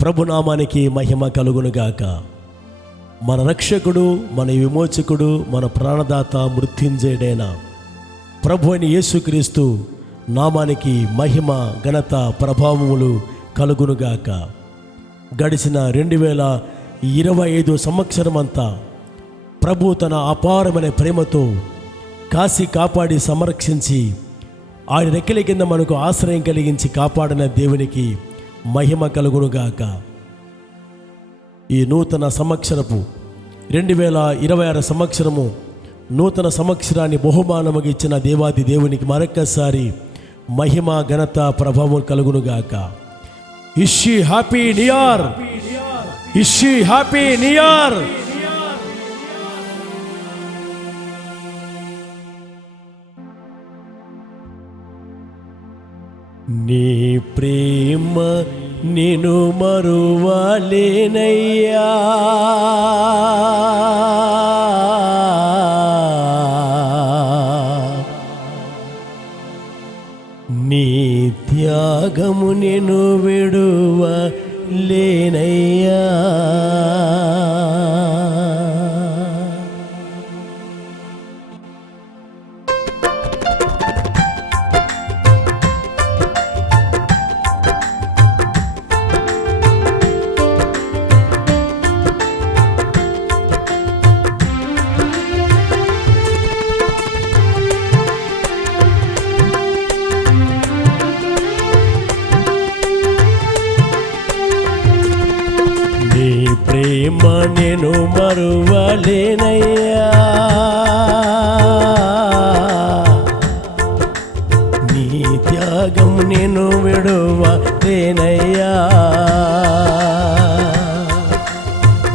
ప్రభునామానికి మహిమ కలుగునుగాక. మన రక్షకుడు, మన విమోచకుడు, మన ప్రాణదాత, మృత్యుంజయుడైన ప్రభు అయిన యేసుక్రీస్తు నామానికి మహిమ, ఘనత, ప్రభావములు కలుగునుగాక. గడిచిన 2025 సంవత్సరమంతా ప్రభు తన అపారమైన ప్రేమతో కాసి కాపాడి సంరక్షించి ఆయన రెక్కల కింద మనకు ఆశ్రయం కలిగించి కాపాడిన దేవునికి మహిమ కలుగునుగాక. ఈ నూతన సంవత్సరపు 2026 సంవత్సరము నూతన సంవత్సరాన్ని బహుమానముగా ఇచ్చిన దేవాది దేవునికి మరొక్కసారి మహిమ, ఘనత, ప్రభావం కలుగునుగాక. ఇషి హ్యాపీ న్యూ ఇయర్, ఇషి హ్యాపీ న్యూ ఇయర్. నీ ప్రేమ నేను మరువలేనయ్యా, నీ త్యాగము నేను విడువలేనయ్యా. ప్రేమ నేను మరువలేనయ్యా, నీ త్యాగం నేను విడువలేనయ్యా.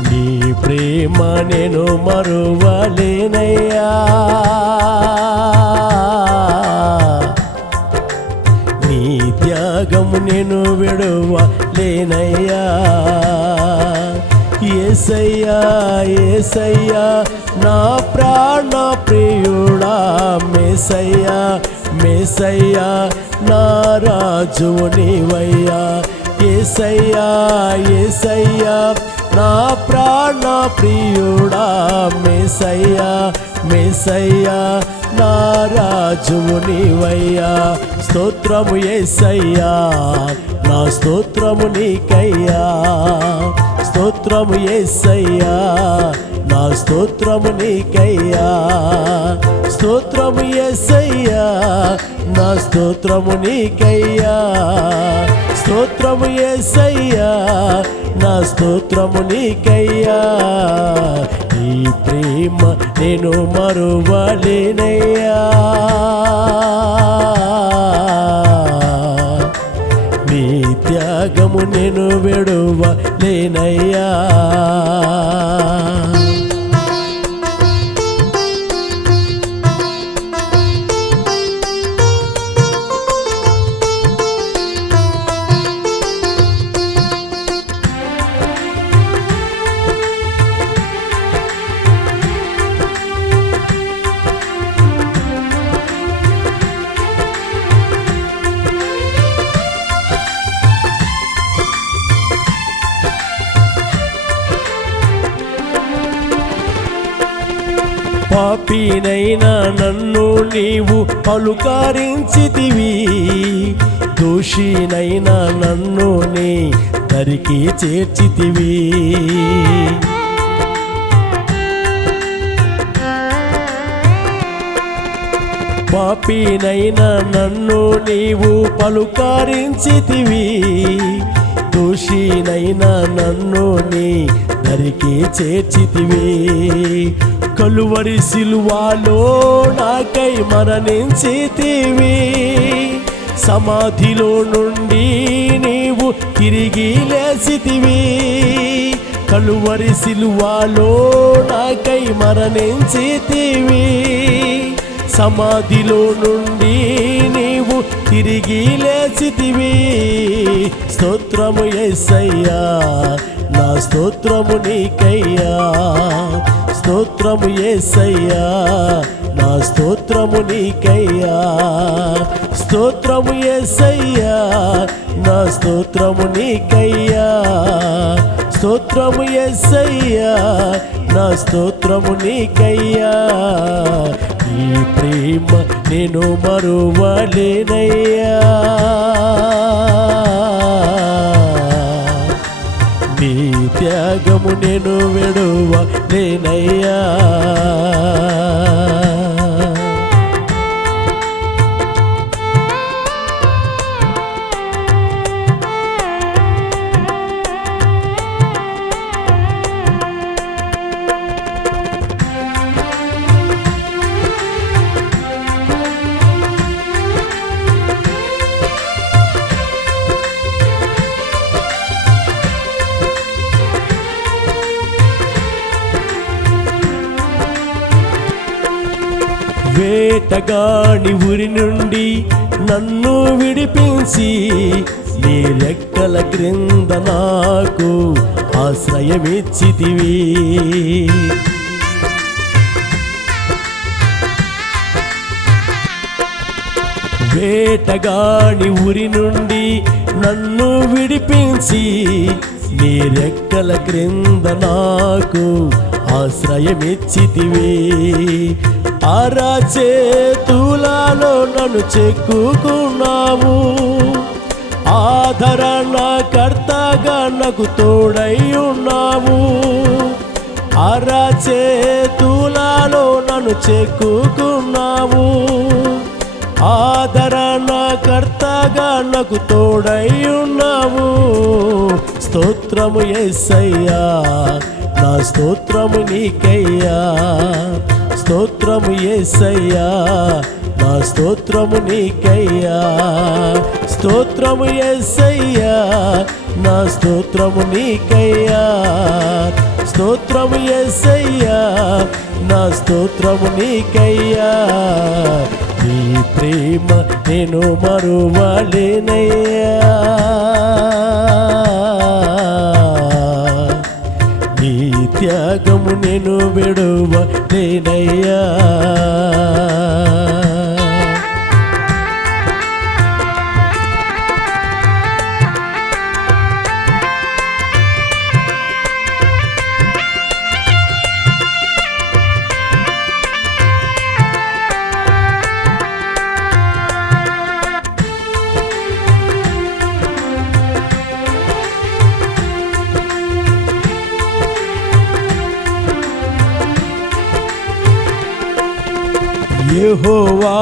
నీ ప్రేమ నేను మరువలేనయ్యా, నీ త్యాగం నేను విడువలేనయ్యా. యేసయ్యా యేసయ్యా నా ప్రాణ ప్రియుడా, మేసయ్యా మేసయ్యా నా రాజువు నీవయ్యా. యేసయ్యా యేసయ్యా నా ప్రాణ ప్రియుడా, మేసయ్యా మేసయ్యా నా రాజువు నీవయ్యా. స్తోత్రము యేసయ్యా, నా స్తోత్రము నీకయ్యా. స్తోత్రము యేసయ్యా, నా స్తోత్రము నీకయ్యా. స్తోత్రము యేసయ్యా, నా స్తోత్రము నీకయ్యా. స్తోత్రము యేసయ్యా, నా స్తోత్రము నీకయ్యా. ఈ ప్రేమ నేను మరువలేనయ్యా, నీ త్యాగము నేను విడువలేనయ్యా. పాపినైనా నన్ను నీవు పలుకరించితివి, దోషినైనా నన్ను నీ దరికి చేర్చితివి. పాపినైనా నన్ను నీవు పలుకరించితివి, దోషినైనా నన్ను నీ దరికి చేర్చితివి. కలువరి సిలువలో నాకై మరణించితివి, సమాధిలో నుండి నీవు తిరిగి లేచితివి. కలువరి సిలువలో నాకై మరణించితివి, సమాధిలో నుండి నీవు తిరిగి లేచితివి. స్తోత్రము యేసయ్యా, నా స్తోత్రము నీకయ్యా. స్తోత్రము యేసయ్యా, నా స్తోత్రము నీకయ్యా. స్తోత్రము యేసయ్యా నా స్తోత్రము నీకయ్యా స్తోత్రము యేసయ్యా నా స్తోత్రము నీకయ్యా నీ ప్రేమ నేను మరువలేనయ్యా నీ త్యాగము నేను విడువలేనయ్యా వేటగాని ఉరి నుండి నన్ను విడిపించి నీ రెక్కల క్రింద నాకు ఆశ్రయమిచ్చితివి వేటగాని ఉరి నుండి నన్ను విడిపించి నీ రెక్కల క్రింద నాకు ఆశ్రయమిచ్చితివి అరచేతులలో నన్ను చెక్కుకున్నావు ఆదరణ కర్తగా నాకు తోడై ఉన్నావు అరచేతులలో నన్ను చెక్కుకున్నావు ఆదరణ కర్తగా నాకు తోడై ఉన్నావు స్తోత్రము యేసయ్యా నా స్తోత్రము నీకయ్యా స్తోత్రము యేసయ్యా నా స్తోత్రము నీకయ్యా స్తోత్రము యేసయ్యా నా స్తోత్రము నీకయ్యా స్తోత్రము యేసయ్యా నా స్తోత్రము నీకయ్యా నీ ప్రేమ నేను మరువలేనయ్యా నీ త్యాగము నేను విడువలేనయ్యా యెహోవా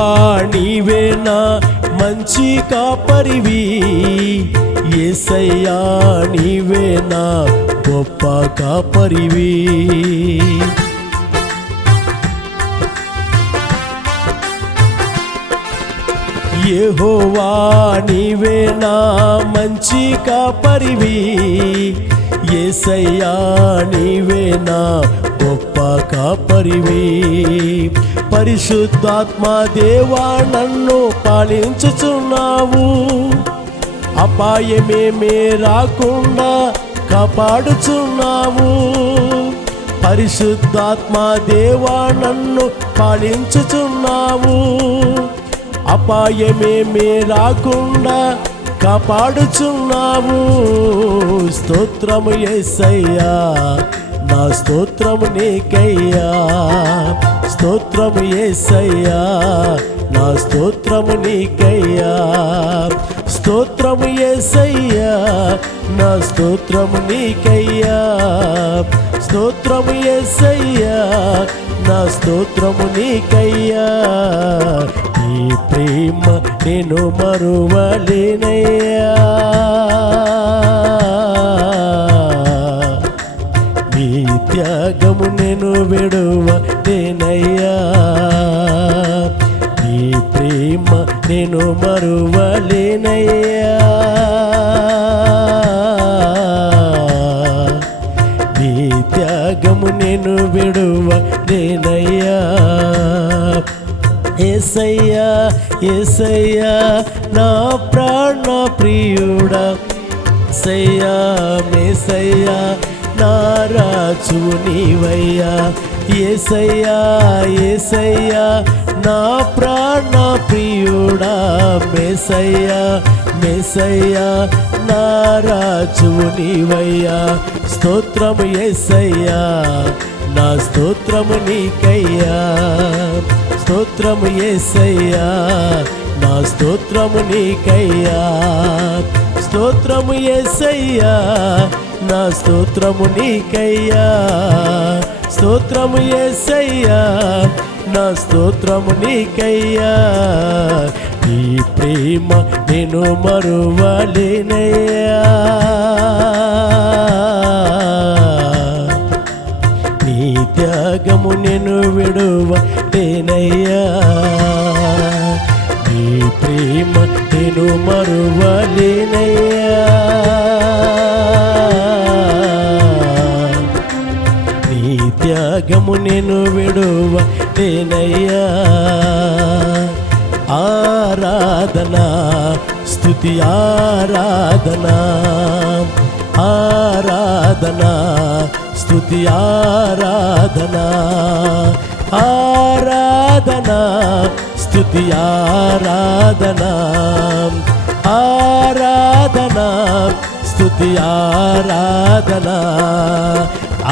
నీవే నా మంచి కాపరివి యేసయ్యా నీవే నా గొప్ప కాపరివి యెహోవా నీవే నా మంచి కాపరివి యేసయ్యా నీవే నా గొప్ప కాపరివి పరిశుద్ధాత్మ దేవా నన్ను పాలించుచున్నావు అపాయమేమే రాకుండా కాపాడుచున్నావు పరిశుద్ధాత్మ దేవా నన్ను పాలించుచున్నావు అపాయమేమే రాకుండా కాపాడుచున్నావు స్తోత్రము యేసయ్యా నా స్తోత్రము నీకయ్యా స్తోత్రము యేసయ్యా నా స్తోత్రము నీకయ్యా స్తోత్రము యేసయ్యా నా స్తోత్రము నీకయ్యా స్తోత్రము యేసయ్యా నా స్తోత్రము నీకయ్యా నీ ప్రేమ నేను మరువలేనయ్యా నీ త్యాగము నేను విడువలేనయ్యా నీ ప్రేమ నేను మరువలేనయ్యా నీ త్యాగము నేను విడువలేనయ్యా యేసయ్యా యేసయ్యా నా ప్రాణ ప్రియుడా యేసయ్యా మేసయ్యా నా రాజు నీవయ్యా యేసయ్యా యేసయ్యా నా ప్రాణ ప్రియుడా మెస్సయ్యా మెస్సయ్యా నా రాజువు నీవయ్యా స్తోత్రము యేసయ్యా నా స్తోత్రము నీకయ్యా స్తోత్రము యేసయ్యా నా స్తోత్రము నీకయ్యా స్తోత్రము యేసయ్యా నా స్తోత్రము నీకయ్యా స్తోత్రము యేసయ్యా నా స్తోత్రము నీకయ్యా నీ ప్రేమ నేను మరువలేనయ్యా నీ త్యాగము నేను విడువలేనయ్యా నీ ప్రేమ నేను మరువలేనయ్యా నీ త్యాగము నేను విడువలేనయ్యా ఆరాధనా స్తుతి ఆరాధనా ఆరాధనా స్తుతి ఆరాధనా ఆరాధనా స్తుతి ఆరాధనా ఆరాధనా స్తుతి ఆరాధనా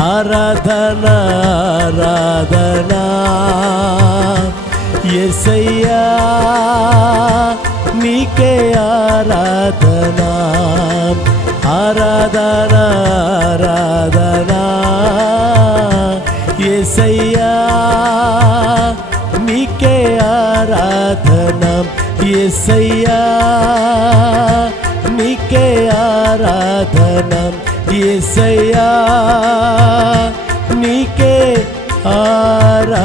ఆరాధనా ఆరాధనా యేసయ్యా నీకే ఆరాధనా ఆరాధనా ఆరాధనా యేసయ్యా నీకే ఆరాధనా యేసయ్యా నీకే ఆరాధనా యేసయ్యా నీకే ఆరాధనా